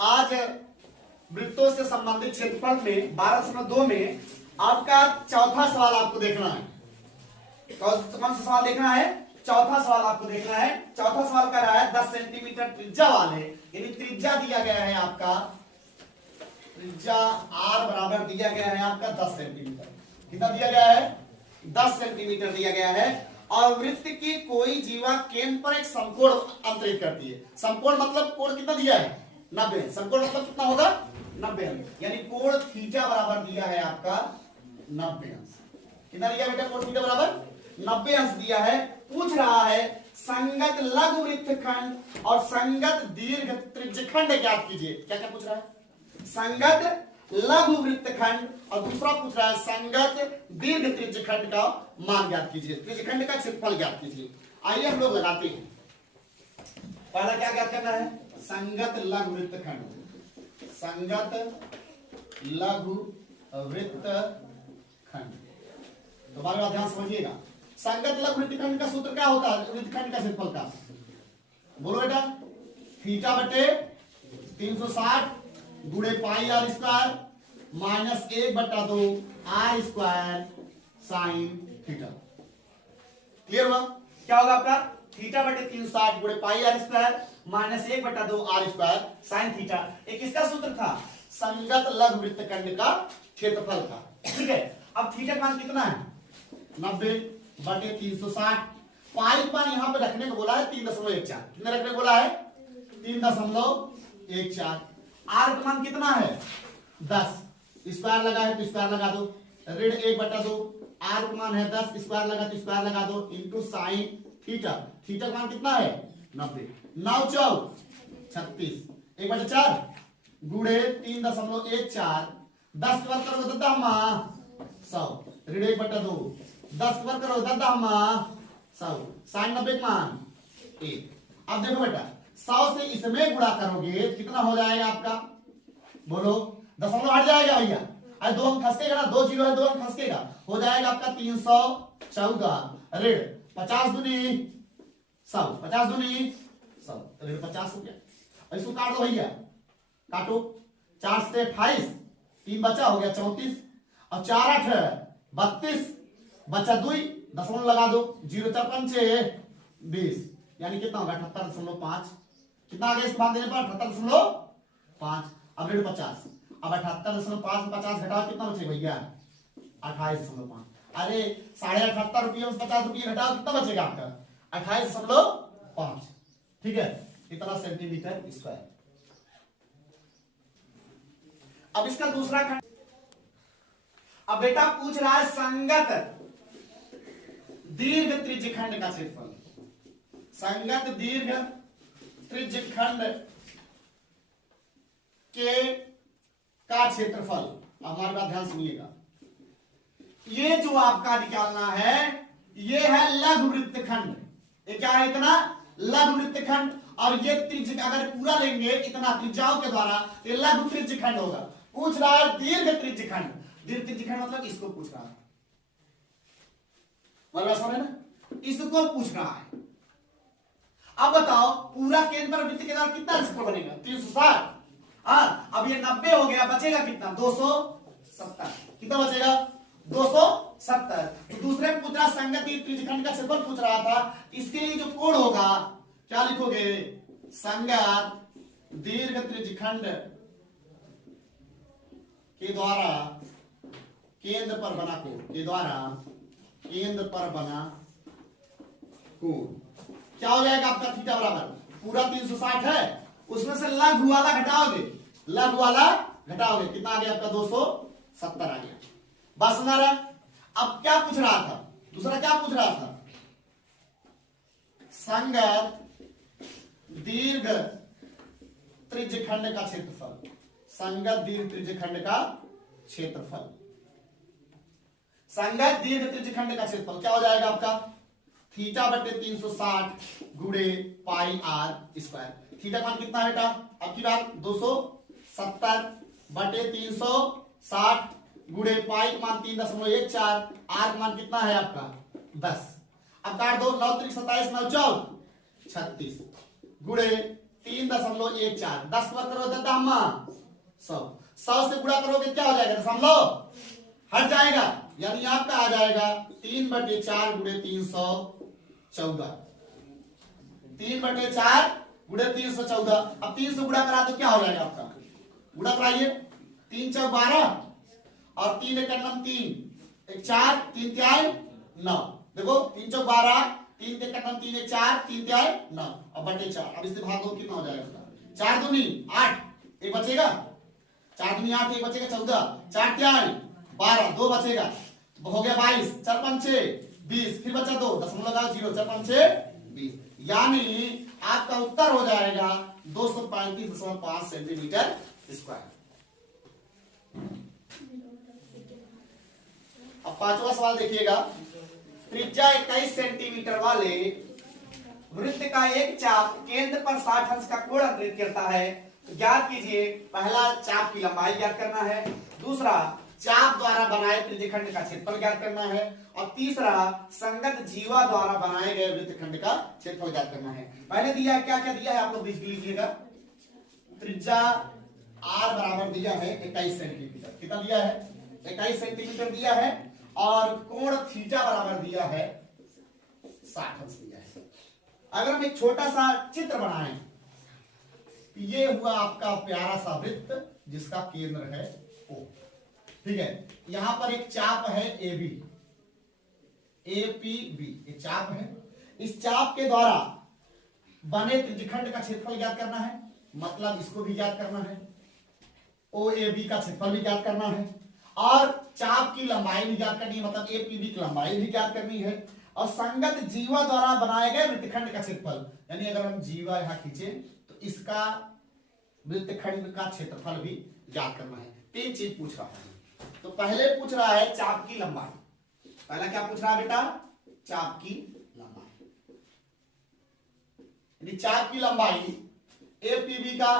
आज वृत्तों से संबंधित क्षेत्रफल में 12.2 में आपका चौथा सवाल आपको देखना है। कौन सा सवाल देखना है? चौथा सवाल आपको देखना है। चौथा सवाल कर रहा है 10 सेंटीमीटर त्रिज्या वाले, यानी त्रिज्या दिया गया है आपका, त्रिज्या r बराबर दिया गया है आपका 10 सेंटीमीटर। कितना दिया गया है? 10 सेंटीमीटर दिया गया है। और वृत्त की कोई जीवा केंद्र पर एक समकोण अंतरित करती है। समकोण मतलब कोण कितना दिया है? 90। समकोण मतलब कितना होगा? 90 अंश, यानी कोण थीटा बराबर दिया है आपका 90 अंश। कितना दिया बेटा? कोण थीटा बराबर 90 अंश दिया है। पूछ रहा है संगत लघु वृत्तखंड और संगत दीर्घ त्रिज्यखंड ज्ञात कीजिए। क्या क्या पूछ रहा है? संगत लघु वृत्तखंड और दूसरा पूछ रहा है संगत दीर्घ त्रिज्यखंड का मान ज्ञात कीजिए, त्रिज्यखंड का क्षेत्रफल ज्ञात कीजिए। आइए हम लोग लगाते हैं। पहला क्या ज्ञात करना है? संगत लघु वृत्तखंड। संगत लघु वृत्तखंड। तो बार बार ध्यान समझिएगा। संगत लघु वृत्तखंड का सूत्र क्या होता है? वृत्तखंड का क्षेत्रफल का बोलो बेटा। थीटा बटे 360 गुणे pi R square minus 1/2 R square sine theta. Clear हुआ? क्या होगा आपका? थीटा बटे 360 गुणे pi R square minus 1/2 R square sine theta. एक किसका सूत्र था? संगत लघु वृत्तखंड का क्षेत्रफल का। ठीक है। अब थीटा का मान कितना है? 90 बटे 360। पाई मान यहां पे रखने को बोला है 3.14। कितने रखने को बोला है? 3.14। आर का मान कितना है? 10। स्क्वायर लगा है तो स्क्वायर लगा दो, ऋण 1/2। आर का मान है 10, स्क्वायर लगा तो स्क्वायर लगा दो, इंटू साइन थीटा। थीटा का मान कितना है? 90। 9 चौक 36 1/4 गुणे 3.14। 10 वर्ग करो दद्दामा 100, ऋण 1/2। 10 वर्ग करो दद्दामा 100, साइन 90 मान 1। अब देखो बेटा 100 से इसमें गुणा करोगे कितना हो जाएगा आपका? बोलो। दशमलव हट जाएगा भैया, अरे 2 अंक खसकेगा ना, 2 जीरो है 2 अंक खसकेगा, हो जाएगा आपका 314 ऋण 50 दूनी 100, 50 दूनी 100, ऋण 50 हो गया। इसको काट दो भैया, काटो। 4 से 28, 3 बचा, हो गया 34, और 4 8 32, बचा 2, दशमलव लगा दो, 0 4 5 20, यानी कितना होगा? 78.5। कितना आ गया इस बात देने पर? 78.5। अब ऋण 50। अब 78.5 में 50 घटाओ, कितना बचेगा भैया? 28.5। अरे 78.5 रुपये में 50 रुपये घटाओ, कितना बचेगा आपका? 28.5। ठीक है, इतना सेंटीमीटर स्क्वायर। अब इसका दूसरा खंड। अब बेटा पूछ रहा है संगत दीर्घ त्रिज्यखंड का क्षेत्रफल। संगत दीर्घ त्रिज्यखंड के का क्षेत्रफल। हमारी बात ध्यान सुनिएगा। ये जो आपका निकालना है ये है लघु वृत्तखंड। ये क्या है? इतना लघु वृत्तखंड। और ये त्रिज्य अगर पूरा लेंगे इतना त्रिज्याओं के द्वारा तो ये लघु त्रिज्यखंड होगा। पूछ रहा है दीर्घ त्रिज्यखंड। दीर्घ त्रिज्यखंड मतलब इसको पूछ रहा है, मतलब है ना, इसको पूछ रहा है। अब बताओ पूरा केंद्र पर वृत्त के द्वारा कितना क्षेत्रफल बनेगा? 360। हाँ, अब ये 90 हो गया, बचेगा कितना? 270। कितना बचेगा? 270। तो दूसरे पूछ रहा संगत त्रिज्यखंड का क्षेत्रफल पूछ रहा था। इसके लिए जो कोण होगा क्या लिखोगे? संगत दीर्घ त्रिज्यखंड के द्वारा केंद्र पर बना कोण, के द्वारा केंद्र पर बना कोण क्या हो जाएगा आपका? थीटा बराबर पूरा 360 है, उसमें से लघु वाला घटाओगे, लघु वाला घटाओगे, कितना आ गया आपका? 270 आ गया। बस सुना रहा। अब क्या पूछ रहा था? दूसरा क्या पूछ रहा था? संगत दीर्घ त्रिज्यखंड का क्षेत्रफल। संगत दीर्घ त्रिज्यखंड का क्षेत्रफल। संगत दीर्घ त्रिज्यखंड का क्षेत्रफल क्या हो जाएगा आपका? थीटा बटे 360 गुणे पाई आर स्क्वायर। थीटा मान कितना है बेटा? अब की बात 270 बटे 360 गुणे पाई मान 3.14, आर मान कितना है आपका? 10। अब काट दो, 9 3 27 9 14 36 गुणे 3.14। 10 वर्ग करो दम्मा 100। 100 से गुणा करोगे क्या हो जाएगा? दशमलव हट जाएगा, यानी आपका आ जाएगा 3/4 गुणे 314। 3/4 गुणे 314। अब 3 से गुणा करा तो क्या हो जाएगा आपका? गुणा कराइए, 3 चौक 12 और 3 एक 3 एक 4 3 त्याय 9। देखो 3 चौक 12 3 के 3 एक 4 3 त्याय 9 और बटे 4। अब इससे भागो कितना हो जाएगा? 4 दूनी 8, एक बचेगा। 4 दूनी 8, एक बचेगा 14। 4 त्याय 12, 2 बचेगा, हो गया 22। 4 पंचे 20, फिर बचा 2, दशमलव लगाओ 0। 4 पंचे 20, यानी आपका उत्तर हो जाएगा 235.5 सेंटीमीटर स्क्वायर। अब पांचवा सवाल देखिएगा। त्रिज्या 21 सेंटीमीटर वाले वृत्त का एक चाप केंद्र पर 60 अंश का कोण अंतरित करता है, तो ज्ञात कीजिए। पहला चाप की लंबाई ज्ञात करना है, दूसरा चाप द्वारा बनाए त्रिज्यखंड का क्षेत्रफल ज्ञात करना है, और तीसरा संगत जीवा द्वारा बनाए गए वृत्तखंड का क्षेत्रफल ज्ञात करना है। पहले दिया क्या क्या दिया है आप लोग लिख लीजिएगा। त्रिज्या r बराबर दिया है 21 सेंटीमीटर। कितना दिया है? 21 सेंटीमीटर दिया है, और कोण थीटा बराबर दिया है 60 अंश दिया है। अगर हम एक छोटा सा चित्र बनाएं, ये हुआ आपका प्यारा सा वृत्त जिसका केंद्र है O, ठीक है। यहां पर एक चाप है AB, APB, एक चाप है। इस चाप के द्वारा बने त्रिज्यखंड का क्षेत्रफल ज्ञात करना है, मतलब इसको भी ज्ञात करना है। OAB का क्षेत्रफल भी ज्ञात करना है, और चाप की लंबाई भी ज्ञात करनी है, मतलब APB की लंबाई भी ज्ञात करनी है, और संगत जीवा द्वारा बनाए गए वृत्तखंड का क्षेत्रफल, यानी अगर हम जीवा यहां खींचे तो इसका वृत्तखंड का क्षेत्रफल भी ज्ञात करना है। 3 चीज पूछ रहा है। तो पहले पूछ रहा है चाप की लंबाई। पहला क्या पूछ रहा है बेटा? चाप की लंबाई, यानी चाप की लंबाई APB का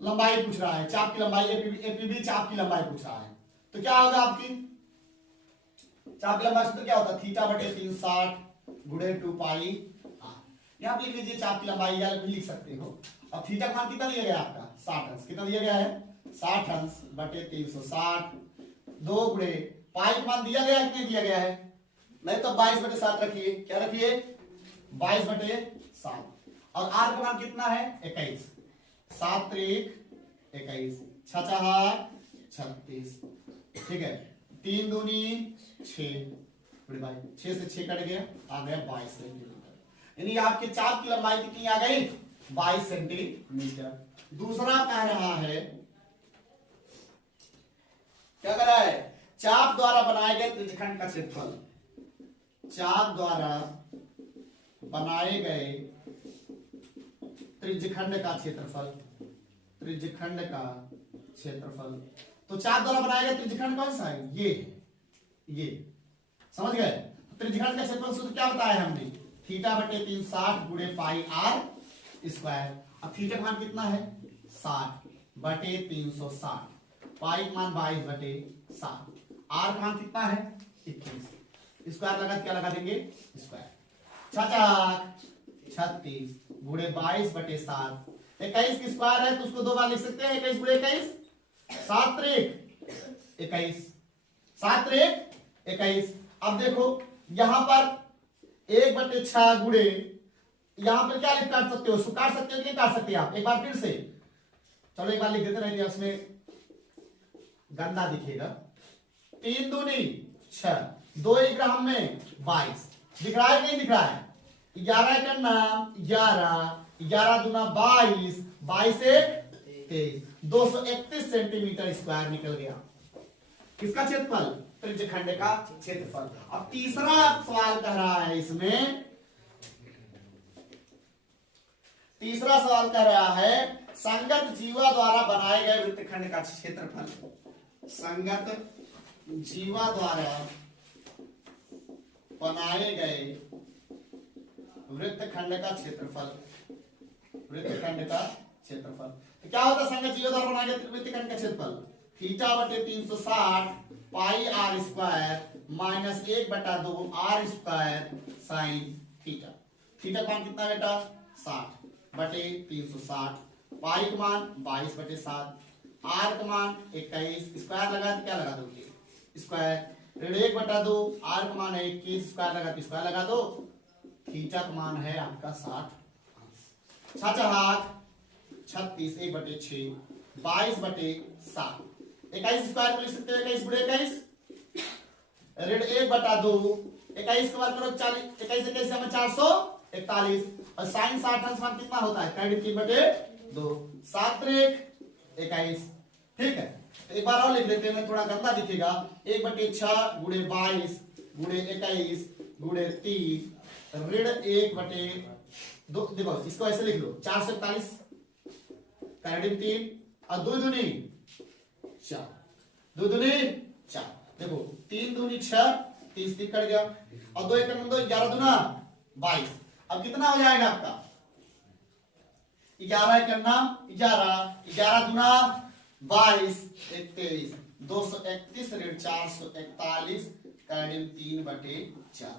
लंबाई पूछ रहा है। चाप की लंबाई APB चाप की लंबाई पूछ रहा है, तो क्या होगा आपकी चाप की लंबाई सूत्र क्या होता है? थीटा बटे 360 गुणे 2 पाई। यहां पे लिख लीजिए चाप की लंबाई, या लिख सकते हो। अब थीटा का मान कितना दिया गया आपका? 60 अंश। कितना दिया गया है? 60 अंश बटे 360, 2 गुणे पाई का मान दिया गया है, कितने दिया गया है? नहीं तो 22/7 रखिए। क्या रखिए? 22/7। और आर का मान कितना है? 21। 7 3 21, 6 36, ठीक है। 3 दूनी 6, 6 से 6 कट गया, आ गया 22 सेंटीमीटर। यानी आपके चाप की लंबाई कितनी आ गई? 22 सेंटीमीटर। दूसरा कह रहा है, क्या कह रहा है? चाप द्वारा बनाए गए त्रिज्यखंड का क्षेत्रफल। चाप द्वारा बनाए गए त्रिज्यखंड का क्षेत्रफल, त्रिज्यखंड का क्षेत्रफल। तो चाप द्वारा बनाया गया त्रिज्यखंड कौन सा है? ये समझ गए? त्रिज्यखंड का क्षेत्रफल सूत्र क्या बताया हमने? थीटा बटे 360 गुणे पाई r स्क्वायर। अब थीटा का मान कितना है? 60 बटे 360, पाई का मान 22/7, r का मान कितना है? 21। स्क्वायर लगा क्या लगा देंगे? स्क्वायर। 36 गुणे 22/7, 21 की स्क्वायर है तो उसको 2 बार लिख सकते हैं। 21 गुणे 21, 7 3 21, 7 3 21। अब देखो यहां पर 1/6 गुणे, यहां पर क्या लिख काट सकते हो? उसको काट सकते हो कि नहीं काट सकते आप? एक बार फिर से, चलो एक बार लिख देते रहिए, उसमें गंदा दिखेगा। 3 दूनी 6, 2 ग्राम में 22, दिख रहा है कि नहीं दिख रहा है? 11 का नाम 11, 11 दूना 22, 22 1 23, 231 सेंटीमीटर स्क्वायर निकल गया। किसका क्षेत्रफल? त्रिज्यखंड का क्षेत्रफल। अब तीसरा सवाल कह रहा है, इसमें तीसरा सवाल कह रहा है संगत जीवा द्वारा बनाए गए वृत्तखंड का क्षेत्रफल। संगत जीवा द्वारा बनाए गए वृत्तखंड का क्षेत्रफल, वृत्तखंड का क्षेत्रफल। तो क्या होता है संगत जीवा द्वारा बनाए गए वृत्तखंड का क्षेत्रफल? थीटा बटे 360 पाई r square minus 1/2 r square sine theta. Theta का मान कितना बेटा? 60। बटे 360, पाई का मान 22/7, आर का मान 21, स्क्वायर लगा तो क्या लगा दोगे स्क्वायर, ऋण 1/2, आर का मान है 21, स्क्वायर लगा तो स्क्वायर लगा दो, थीटा का मान है आपका 60, 36 1/6, 22/7, 21 स्क्वायर को लिख सकते हो 21 × 21, ऋण 1/2, 21 का वर्ग करो 40, 21 21 में 441, और साइन 60 अंश मान कितना होता है 3/2, 7 3 21, ठीक है। तो एक बार और लिख लेते हैं, थोड़ा गंदा दिखेगा, 1/6 × 22 × 21 × 3 ऋण 1/2, देखो इसको ऐसे लिख लो 441 3 और 2 दूनी 4, 2 दूनी 4, देखो 3 दूनी 6, 30 30 कट गया, और 2 1 2 11 दूना 22, अब कितना हो जाएगा आपका 11 करना 11 11 दूना 22 23, 231 ऋण 441 3/4।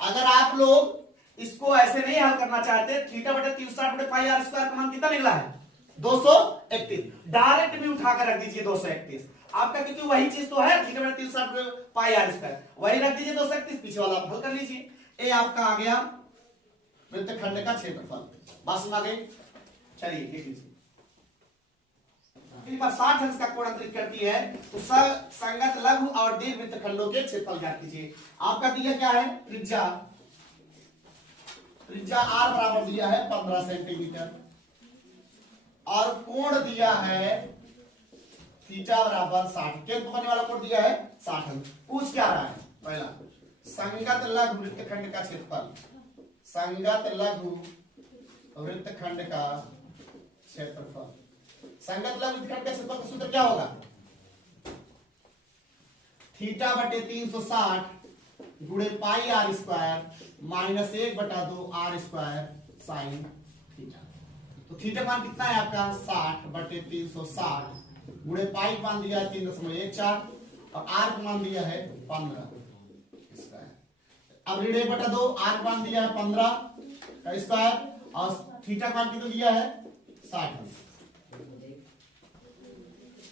अगर आप लोग इसको ऐसे नहीं हल करना चाहते, थीटा बटे 360 बटे पाई आर स्क्वायर का मान कितना निकला है 231, डायरेक्ट भी उठाकर रख दीजिए 231 आपका, क्योंकि वही चीज तो है, थीटा बटे 360 पाई आर स्क्वायर, वही रख दीजिए 231, पीछे वाला आप हल कर लीजिए। ए आपका आ गया वृत्तखंड का क्षेत्रफल, बात सुना गई, चलिए लिख लीजिए। 60 अंश का कोण अंतरित करती है तो संगत लघु और दीर्घ वृत्तखंडों के क्षेत्रफल ज्ञात कीजिए। आपका दिया क्या है, त्रिज्या r बराबर दिया है 15 सेंटीमीटर, और कोण दिया है थीटा बराबर 60, केंद्र पकड़ने वाला कोण दिया है 60 अंश। पूछ क्या रहा है, पहला संगत लघु वृत्तखंड का क्षेत्रफल, संगत लघु वृत्तखंड का क्षेत्रफल, संगत लघु वृत्तखंड का क्षेत्रफल का सूत्र क्या होगा, थीटा बटे 360 गुणे pi R square minus 1/2 R square sine theta. तो थीटा मान कितना है आपका 60 बटे 360 गुणे पाई मान दिया है 3.14 और आर का मान दिया है 15 स्क्वायर। अब ऋण 1/2 आर का मान दिया है 15 का स्क्वायर और थीटा मान कितना दिया है 60 अंश।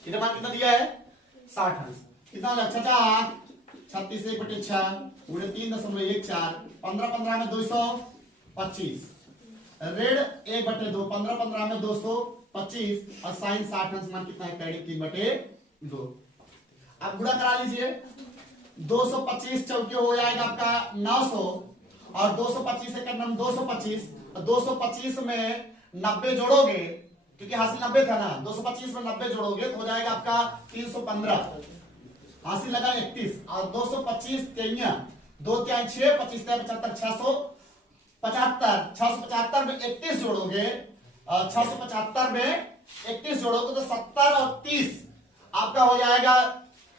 थीटा मान कितना दिया है 60 अंश, कितना हो जाएगा 36 1/6 गुणे 3.14, 15 15 में 225, ऋण 1/2, 15 15 में 225 और साइन 60 अंश मान कितना है 3/2। अब गुणा करा लीजिए, 225 चौके हो जाएगा आपका 900 और 225 से करना 225, और 225 में 90 जोड़ोगे, क्योंकि हासिल 90 था ना, 225 में 90 जोड़ोगे तो हो जाएगा आपका 315, हासिल लगा 31, और 225 तेनिया 2 3 6 25 75 675 में 31 जोड़ोगे, 675 में 31 जोड़ोगे तो 70 और 30 आपका हो जाएगा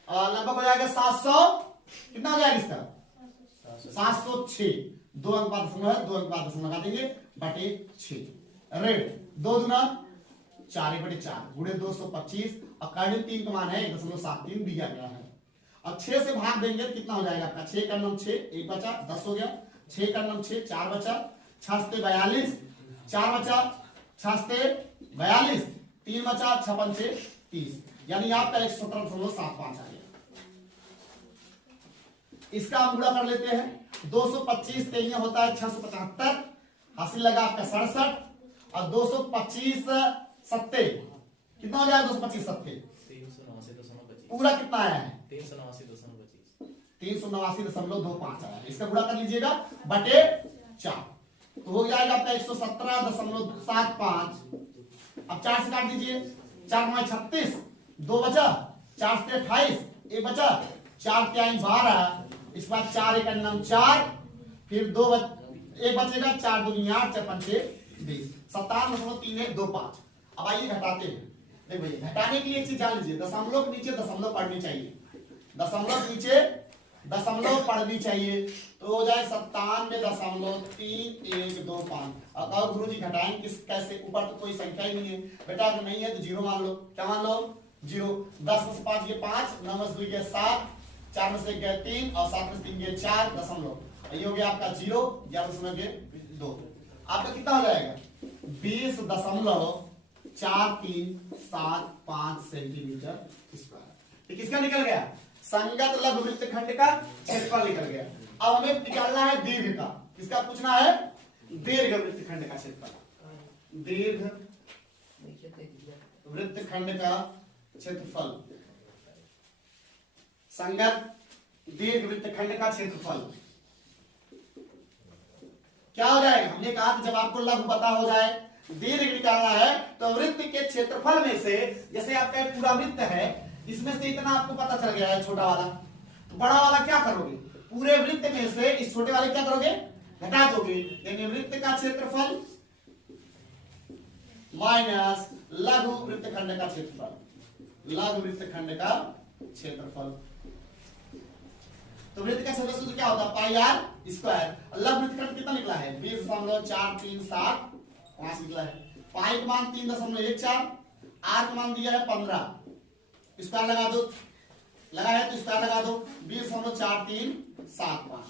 लगभग हो जाएगा 700, कितना हो जाएगा इसका 706, 2 अंक बाद दशमलव है, 2 अंक बाद दशमलव लगा देंगे बटे 6, ऋण 2 दूना 4 1/4 गुणे 225 और कर्ण 3 का मान है 1.73 दिया गया है। अब 6 से भाग देंगे तो कितना हो जाएगा आपका 6 का नाम 6 1 बचा 10 हो गया, 6 का नाम 6 4 बचा, 6 से 42 4 बचा, 6 से 42 3 बचा, 6 पंचे 30, यानी आपका 117.75 आ गया। इसका हम गुणा कर लेते हैं, 225 तेनिया होता है 675, हासिल लगा आपका 67 और 225 सत्ते कितना हो जाएगा 225 सत्ते पूरा कितना आया है 389.25 आया, इसका गुणा कर लीजिएगा बटे 4 तो हो जाएगा आपका 117.75। अब 4 से काट दीजिए, 4 9 36 2 बचा, 4 से 28 1 बचा, 4 3 12, इस बार 4 1 नाम 4, फिर 2 1 बचेगा, 4 2 8 4 5 20, 57.3125। अब आइए घटाते हैं, देखो भैया घटाने के लिए एक चीज जान लीजिए, दशमलव के नीचे दशमलव पढ़नी चाहिए, दशमलव नीचे दशमलव पढ़नी चाहिए, तो हो जाए 97.3125। अब गुरु जी घटाएंगे किस कैसे, ऊपर तो कोई संख्या ही नहीं है बेटा, अगर नहीं है तो 0 मान लो, क्या मान लो 0, 10 में से 5 गए 5, 9 में से 2 गए 7, 4 में से 1 गए 3 और 7 में से 3 गए 4 दशमलव, ये हो गया आपका 0, 11.2। आपका कितना हो जाएगा 20.4375 सेंटीमीटर स्क्वायर। ये किसका निकल गया? संगत लघु वृत्तखंड का क्षेत्रफल निकल गया। अब हमें निकालना है दीर्घ का। किसका पूछना है? दीर्घ वृत्तखंड का क्षेत्रफल। दीर्घ वृत्तखंड का क्षेत्रफल, संगत दीर्घ वृत्तखंड का क्षेत्रफल क्या हो जाएगा? हमने कहा कि जब आपको लघु पता हो जाए, दीर्घ निकालना है, तो वृत्त के क्षेत्रफल में से, जैसे आपका पूरा वृत्त है, इसमें से इतना आपको पता चल गया है छोटा वाला, तो बड़ा वाला क्या करोगे? पूरे वृत्त में से इस छोटे वाले क्या करोगे? घटा दोगे। यानी वृत्त का क्षेत्रफल माइनस लघु वृत्तखंड का क्षेत्रफल, लघु वृत्तखंड का क्षेत्रफल। तो वृत्त का क्षेत्रफल सूत्र क्या होता है? पाई आर स्क्वायर। लघु वृत्तखंड कितना निकला है? 20.4375 निकला है। पाई का मान 3.14, आर का मान दिया है 15, स्क्वायर लगा दो, लगा है तो स्क्वायर लगा दो। 20.4375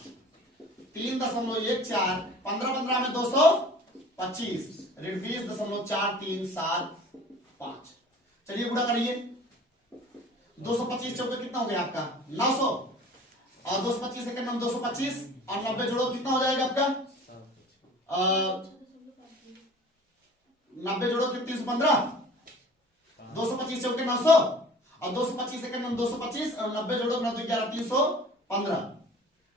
3.14, 15 में 225, 20.4375। चलिए गुणा करिए। 225 चौके कितना हो गया आपका? 900, और 225 सेकंड में 225 और 90 जोड़ो, कितना हो जाएगा आपका? 90 जोड़ो कितने? 315। 225 चौके 900 और 225 सेकंड में 225 और 90 जोड़ो 9 2 11 315।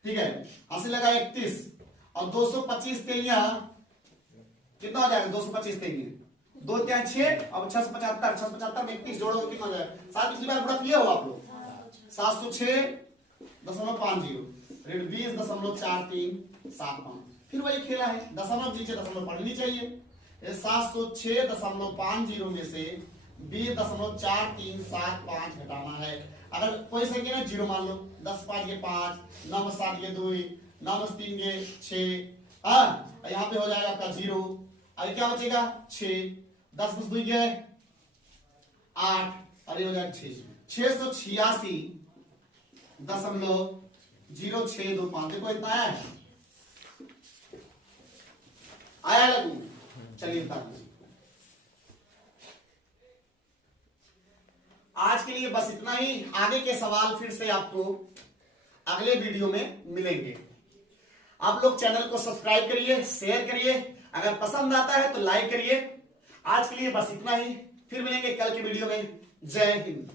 ठीक है, 80 लगा 31 और 225 तेलिया कितना हो जाएगा? 225 तेलिया 2 3 6 और 675, 675 में 31 जोड़ो कितना हो जाएगा? साथ पिछली बार पूरा किए हो आप लोग। 706.50 20.4375। फिर वही खेला है, दशमलव नीचे दशमलव पढ़नी चाहिए। 706.50 में से 20.4375 घटाना है। अगर कोई संख्या है जीरो मान लो, 10 5 ये 5, 9 7 ये 2, 9 3 ये 6, हाँ यहाँ पे हो जाएगा आपका 0। अभी क्या बचेगा? 6, 10 + 2 ये 8 और ये हो जाएगा 6। 686.0625। देखो इतना आया लगू। चलिए बता दीजिए। आज के लिए बस इतना ही। आगे के सवाल फिर से आपको अगले वीडियो में मिलेंगे। आप लोग चैनल को सब्सक्राइब करिए, शेयर करिए, अगर पसंद आता है तो लाइक करिए। आज के लिए बस इतना ही, फिर मिलेंगे कल के वीडियो में। जय हिंद।